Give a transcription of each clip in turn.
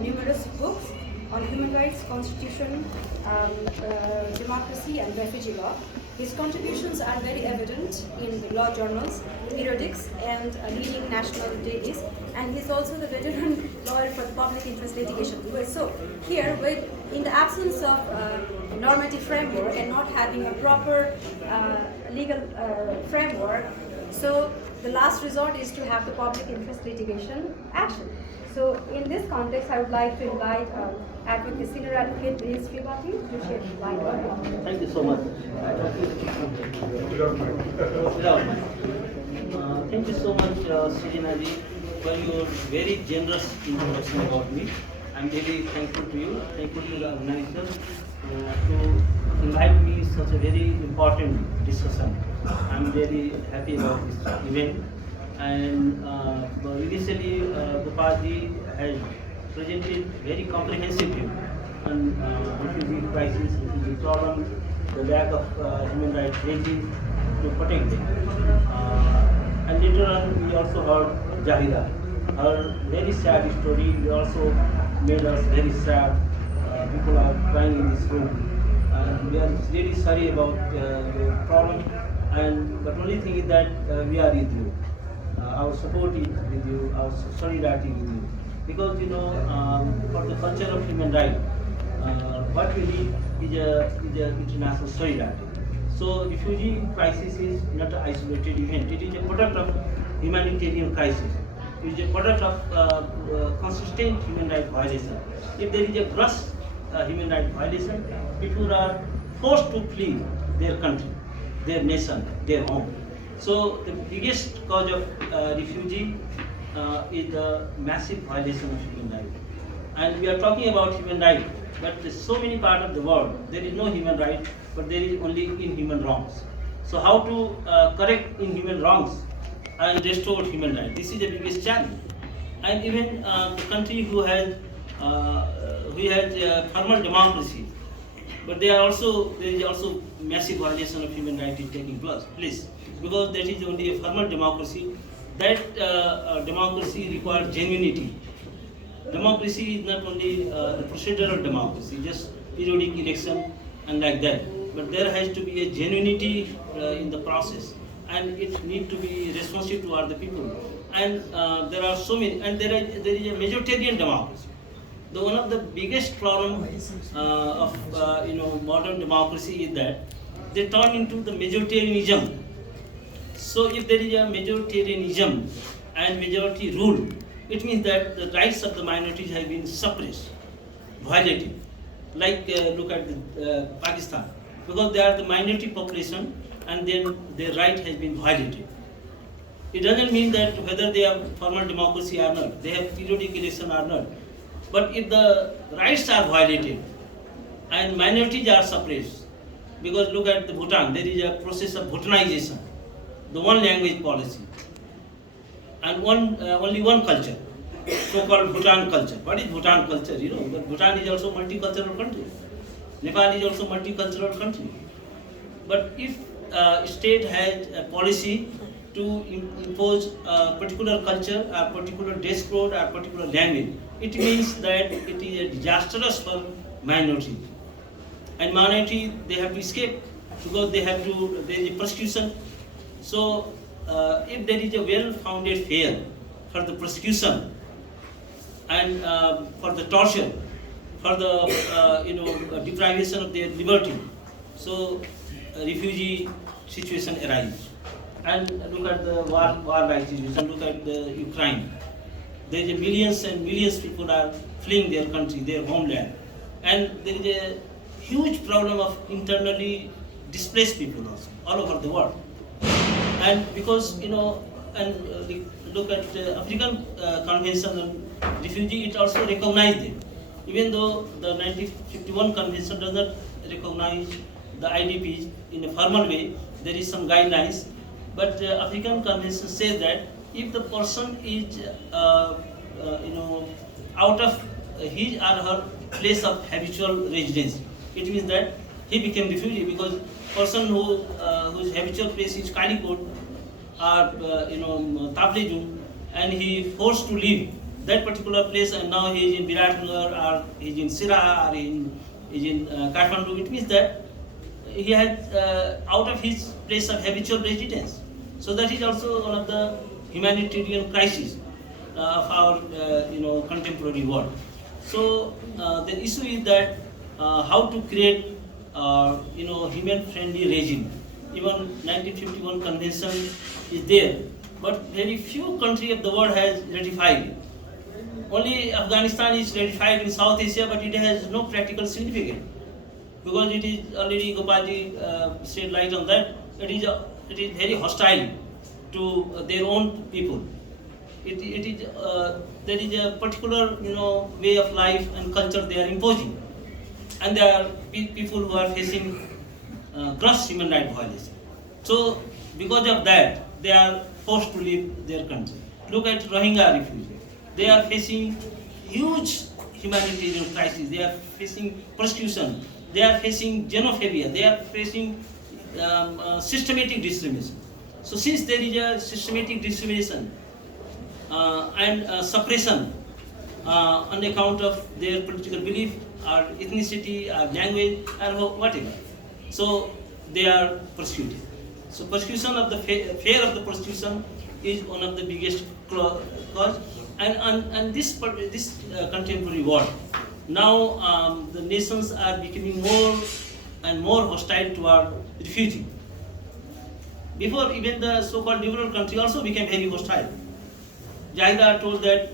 numerous books on human rights, constitution, democracy, and refugee law. His contributions are very evident in the law journals, periodics, and leading national dailies. And he's also the veteran lawyer for the public interest litigation. So here, in the absence of normative framework and not having a proper legal framework, so the last resort is to have the public interest litigation action. So in this context, I would like to invite Senior Advocate Dinesh Tripathi to shed light on it. Thank you so much. Thank you so much, Srijana ji, for your very generous introduction about me. I'm really thankful to you, thankful to the organizers to invite me such a very important discussion. I'm very happy about this event. And initially, Gopalji has presented very comprehensive view on refugee crisis, refugee problem, the lack of human rights regime to protect them. And later on, we also heard Jahida. Her very sad story also made us very sad. People are crying in this room. We are really sorry about your problem. But only thing is that we are with you. Our support is with you, our solidarity with you. Because for the culture of human rights, what we need is a international solidarity. So refugee crisis is not an isolated event. It is a product of humanitarian crisis. It is a product of consistent human rights violation. If there is a gross human rights violation, people are forced to flee their country, their nation, their home. So the biggest cause of refugee is the massive violation of human rights. And we are talking about human rights, but there's so many parts of the world, there is no human right, but there is only inhuman wrongs. So how to correct inhuman wrongs and restore human rights? This is the biggest challenge. And even the country who has formal democracy, but there is also massive violation of human rights is taking place. Because that is only a formal democracy. That democracy requires genuinity. Democracy is not only the procedural democracy, just periodic election and like that. But there has to be a genuinity in the process, and it needs to be responsive to other people. And there are so many, and there is a majoritarian democracy. One of the biggest problems of modern democracy is that they turn into the majoritarianism. So if there is a majoritarianism and majority rule, it means that the rights of the minorities have been suppressed, violated. Like look at Pakistan, because they are the minority population and then their right has been violated. It doesn't mean that whether they have formal democracy or not, they have periodic election or not. But if the rights are violated and minorities are suppressed, because look at the Bhutan, there is a process of Bhutanization, the one language policy, and only one culture, so-called Bhutan culture. What is Bhutan culture? But Bhutan is also multicultural country. Nepal is also multicultural country. But if state has a policy to impose a particular culture, a particular dress code, or particular language, it means that it is disastrous for minority. And minority, they have to escape because there is a persecution. So if there is a well-founded fear for the persecution and for the torture, for the deprivation of their liberty, so refugee situation arises. And look at the war right situation, look at the Ukraine. There is millions and millions of people are fleeing their country, their homeland. And there is a huge problem of internally displaced people also, all over the world. And because, look at the African Convention on Refugee, it also recognized them. Even though the 1951 Convention does not recognize the IDPs in a formal way, there is some guidelines. But the African Convention says that if the person is, out of his or her place of habitual residence, it means that he became refugee, because person whose habitual place is Kalikot or Tablejung, and he forced to leave that particular place, and now he is in Biratnagar, or he is in Sirah, or he is in Kathmandu. It means that he had out of his place of habitual residence. So that is also one of the humanitarian crises of our contemporary world. So the issue is that how to create human-friendly regime. Even 1951 convention is there, but very few countries of the world has ratified it. Only Afghanistan is ratified in South Asia, but it has no practical significance because it is already Gopalji shed light on that. It is very hostile to their own people. There is a particular way of life and culture they are imposing, and there are people who are facing gross human rights violation. So because of that, they are forced to leave their country. Look at Rohingya refugees. They are facing huge humanitarian crisis. They are facing persecution. They are facing xenophobia. They are facing systematic discrimination. So since there is a systematic discrimination and suppression on account of their political belief or ethnicity or language or whatever, so they are persecuted. So persecution of the fear of the persecution is one of the biggest cause. And this contemporary world, now the nations are becoming more and more hostile toward refugee. Before, even the so-called developed country also became very hostile. Jaida told that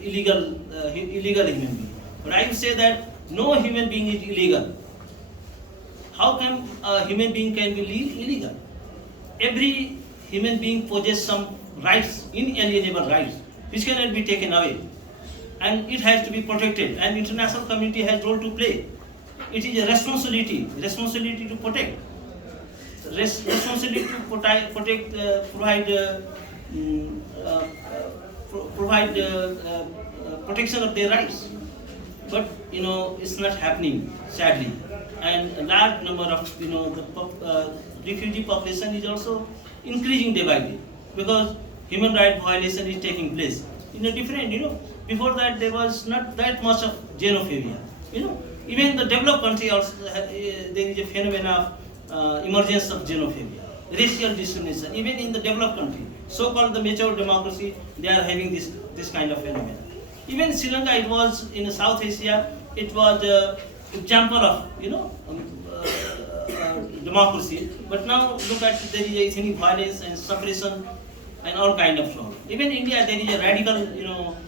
illegal human being. But I would say that no human being is illegal. How come a human being can be illegal? Every human being possesses some rights, inalienable rights, which cannot be taken away. And it has to be protected. And international community has role to play. It is a responsibility to protect. Responsibility to protect, provide protection of their rights. But it's not happening, sadly. And a large number of the refugee population is also increasing day by day because human rights violation is taking place. Before that there was not that much of xenophobia. Even in the developed country also there is a phenomenon of emergence of xenophobia, racial discrimination. Even in the developed country, so-called the mature democracy, they are having this kind of phenomenon. Even Sri Lanka, it was in South Asia, it was an example of democracy. But now look at there is ethnic violence and suppression and all kind of problem. Even India, there is a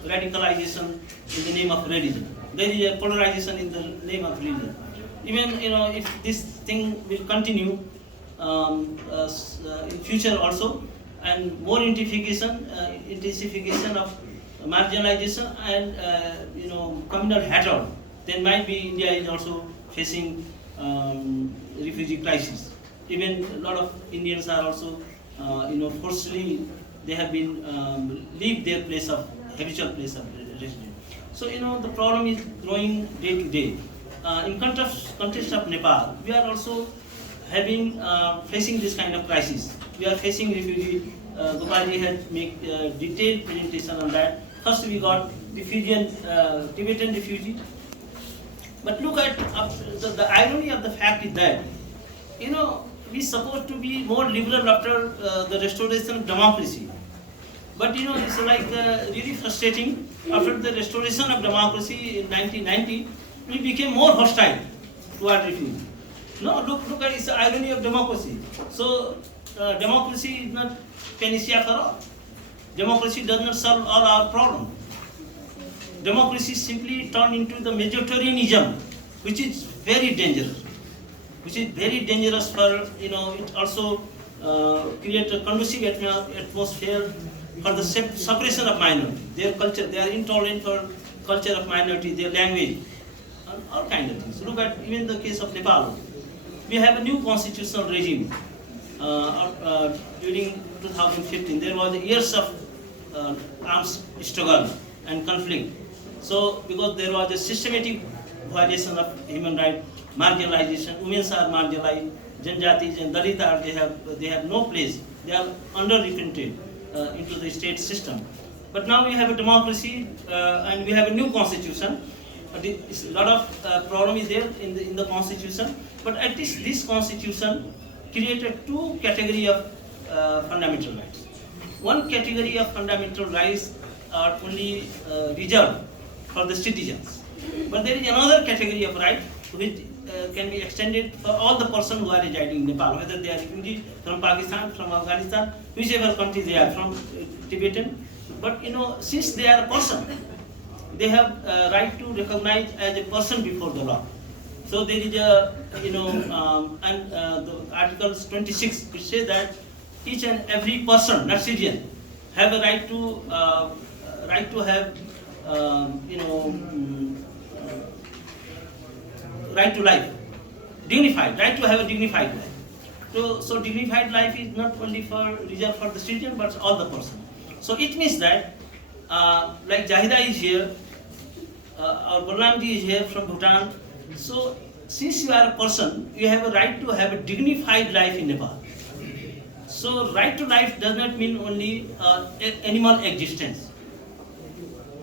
radicalization in the name of religion. There is a polarization in the name of religion. Even if this thing will continue in future also, and more intensification of marginalization and communal hatred, then might be India is also facing refugee crisis. Even a lot of Indians are also forcibly they have been leave their habitual place of residence. So the problem is growing day to day. In context of Nepal, we are also facing this kind of crisis. We are facing refugee. Gopalji had made detailed presentation on that. First we got Tibetan refugee. But look at the irony of the fact is that we supposed to be more liberal after the restoration of democracy. But it's like really frustrating. After the restoration of democracy in 1990, we became more hostile toward refugees. No, look at the irony of democracy. So democracy is not panacea for all. Democracy does not solve all our problems. Democracy simply turned into the majoritarianism, which is very dangerous. For it also creates a conducive atmosphere for the suppression of minority, their culture. They are intolerant for culture of minority, their language, all kind of things. Look at even the case of Nepal. We have a new constitutional regime. During 2015, there was years of arms struggle and conflict. So because there was a systematic violation of human rights, marginalization, women are marginalized, Janjatis and Dalits they have no place. They are underrepresented into the state system. But now we have a democracy and we have a new constitution. A lot of problem is there in the constitution. But at least this constitution created two category of fundamental rights. One category of fundamental rights are only reserved for the citizens. But there is another category of right which can be extended for all the persons who are residing in Nepal, whether they are refugees from Pakistan, from Afghanistan, whichever country they are, from Tibetan. But since they are a person, they have right to recognize as a person before the law. So there is a, the Articles 26 which say that each and every person, not citizen, have a right to have, right to life, right to have a dignified life. So dignified life is not only reserved for the citizen, but all the person. So it means that, like Jahida is here, or Gurlamji is here from Bhutan. So since you are a person, you have a right to have a dignified life in Nepal. So right to life does not mean only animal existence.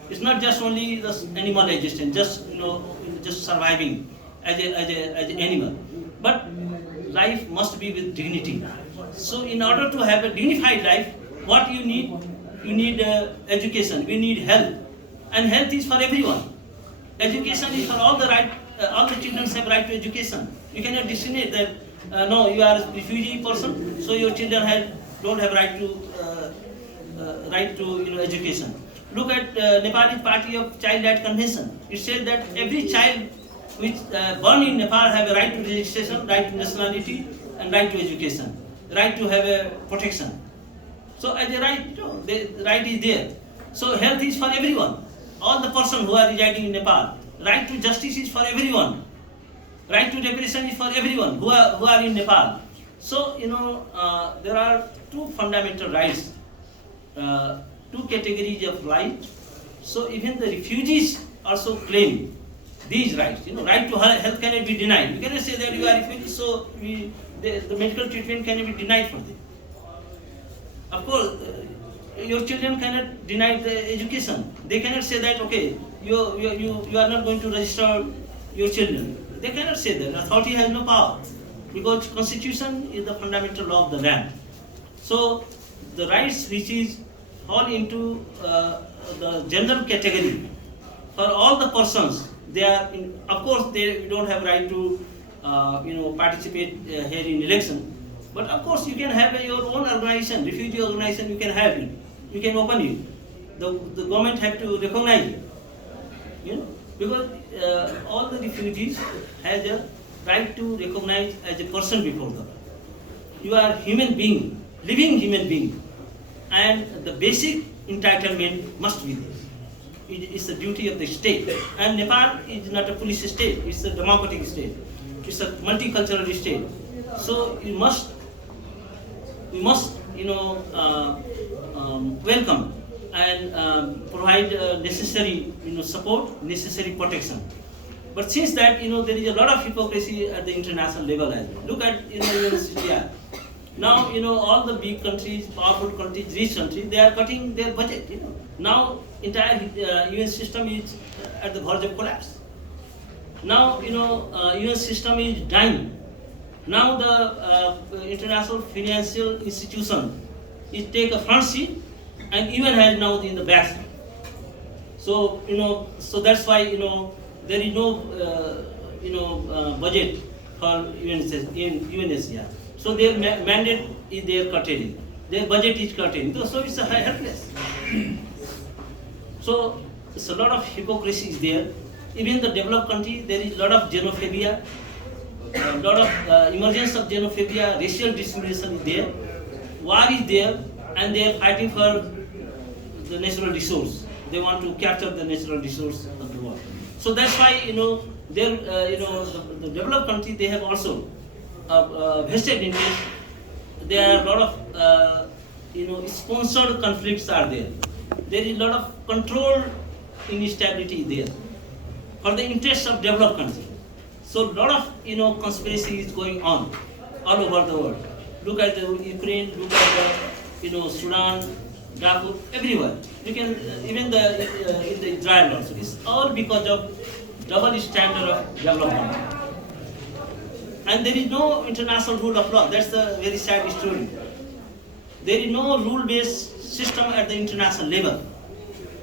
It's not just only the animal existence, just surviving as an animal. But life must be with dignity. So in order to have a dignified life, what you need? You need education. We need health, and health is for everyone. Education is for all the right. All the children have right to education. You cannot discriminate that. No, you are a refugee person, so your children don't have right to education. Look at Nepali Party of Child Right Convention. It says that every child which born in Nepal have a right to registration, right to nationality, and right to education, right to have a protection. So as a right, the right is there. So health is for everyone. All the person who are residing in Nepal. Right to justice is for everyone. Right to reparation is for everyone who are in Nepal. So there are two fundamental rights, two categories of rights. So even the refugees also claim these rights. Right to health cannot be denied. You cannot say that you are refugee, so the medical treatment cannot be denied for them. Of course, your children cannot deny the education. They cannot say that, okay, you are not going to register your children. They cannot say that. Authority has no power, because Constitution is the fundamental law of the land. So the rights which is fall into the general category for all the persons, they are of course they don't have right to participate here in election. But of course you can have your own organization, refugee organization. You can have it. You can open it. The government have to recognize it. Because all the refugees has a right to recognize as a person before the law. You are human being, living human being, and the basic entitlement must be there. It is the duty of the state. And Nepal is not a police state; it's a democratic state. It's a multicultural state. So we must welcome and provide necessary support, necessary protection. But since that there is a lot of hypocrisy at the international level as well. Look at UNHCR. Now all the big countries, powerful countries, rich countries, they are cutting their budget. Now entire UN system is at the verge of collapse. Now UN system is dying. Now the international financial institution is take a front seat, and UN has now in the back seat. So so that's why there is no budget for UNHCR. So their mandate is their curtailing. Their budget is curtailing. So it's helpless. So it's a lot of hypocrisy is there. Even the developed country, there is a lot of xenophobia, a lot of emergence of xenophobia, racial discrimination is there, war is there, and they are fighting for the natural resource. They want to capture the natural resource of the world. So that's why the developed country, they have also vested interest. There are a lot of sponsored conflicts are there. There is a lot of controlled instability there for the interests of developed country. So a lot of conspiracy is going on all over the world. Look at the Ukraine, look at the Sudan, Darfur, everywhere. You can even in the Israel also. It's all because of double standard of development. And there is no international rule of law. That's the very sad story. There is no rule-based system at the international level.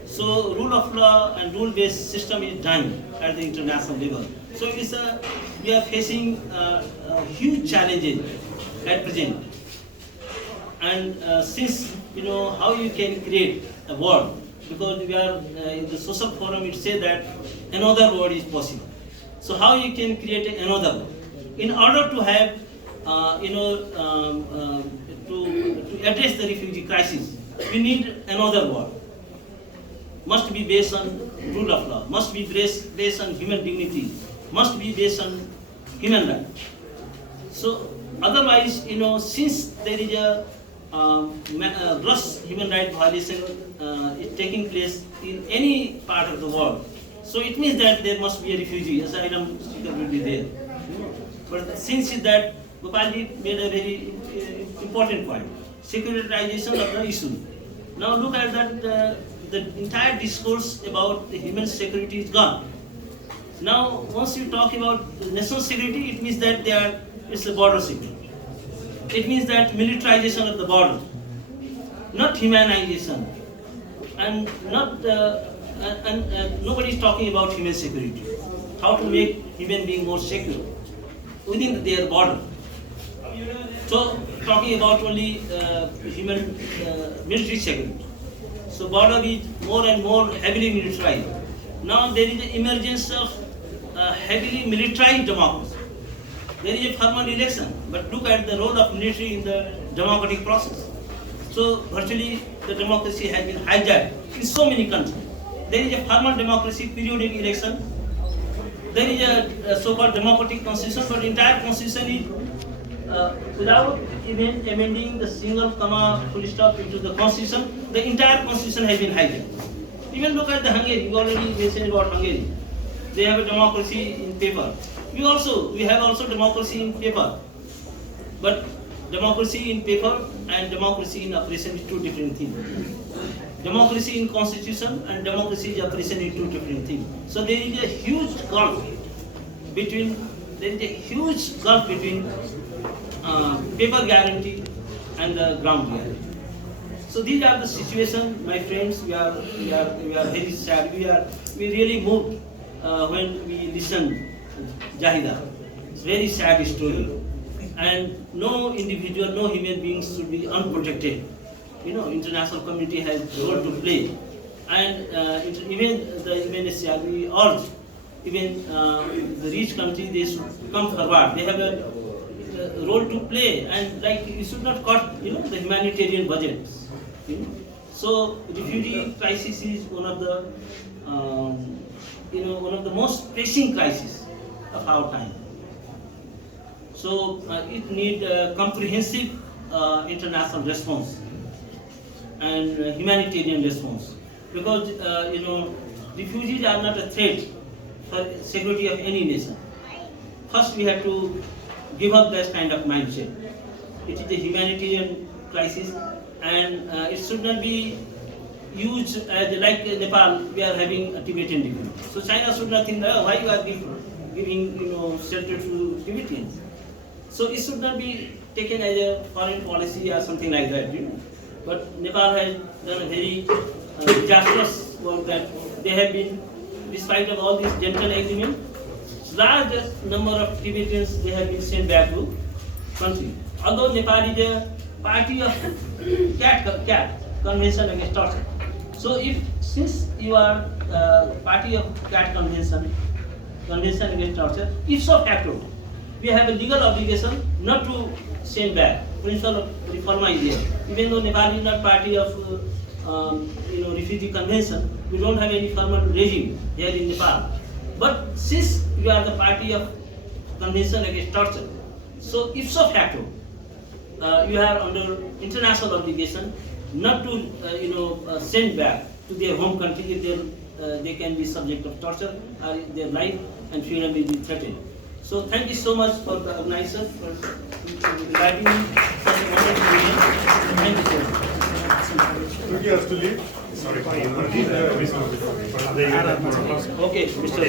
So rule of law and rule-based system is done at the international level. So we are facing huge challenges at present. And since how you can create a world, because we are in the social forum, it says that another world is possible. So how you can create another world? In order to have, to address the refugee crisis, we need another world. Must be based on rule of law, must be based on human dignity, must be based on human rights. So otherwise, since there is a gross human rights violation is taking place in any part of the world, so it means that there must be a refugee, asylum seeker will be there. But since that, Gopalji made a very important point, securitization of the issue. Now look at that, the entire discourse about the human security is gone. Now, once you talk about national security, it means that it's a border security. It means that militarization of the border, not humanization, and not nobody is talking about human security. How to make human being more secure within their border. So, talking about only human military security. So border is more and more heavily militarized. Now there is an emergence of heavily militarized democracy. There is a formal election, but look at the role of military in the democratic process. So virtually the democracy has been hijacked in so many countries. There is a formal democracy, periodic election. There is a so-called democratic constitution, but entire constitution is without even amending the single comma full stop into the constitution, the entire constitution has been hijacked. Even look at the Hungary. You already mentioned about Hungary. They have a democracy in paper. We have also democracy in paper. But democracy in paper and democracy in operation is two different things. Democracy in constitution and democracy in operation is two different things. So there is a huge gulf between paper guarantee and the ground guarantee. So these are the situations, my friends. We are very sad. We really moved when we listened Jahida. It's a very sad story. And no individual, no human beings should be unprotected. International community has a role to play. And even the UNHCR, we urge even the rich country, they should come forward. They have a role to play, and you should not cut the humanitarian budget. So refugee crisis is one of the most pressing crises of our time. So it needs a comprehensive international response and humanitarian response, because refugees are not a threat for security of any nation. First, we have to give up that kind of mindset. It is a humanitarian crisis, and it should not be used as like Nepal. We are having a Tibetan refugee. So China should not think, why you are giving shelter to Tibetans. So it should not be taken as a foreign policy or something like that. But Nepal has done a very disastrous work, that they have been, despite of all these gentle agreement, large number of Tibetans they have been sent back to country. Although Nepal is a party of CAT, Convention Against Torture. So since you are party of CAT Convention Against Torture, if so facto, we have a legal obligation not to send back. Principle of reforma is there. Even though Nepal is not party of refugee convention, we don't have any formal regime here in Nepal. But since you are the party of Convention Against Torture, so if so facto, you are under international obligation not to send back to their home country if they can be subject of torture, or their life and freedom will be threatened. So thank you so much for the organizer for inviting me such a wonderful event. Thank you so much. Turkey has to leave. Sorry, Okay, Mr.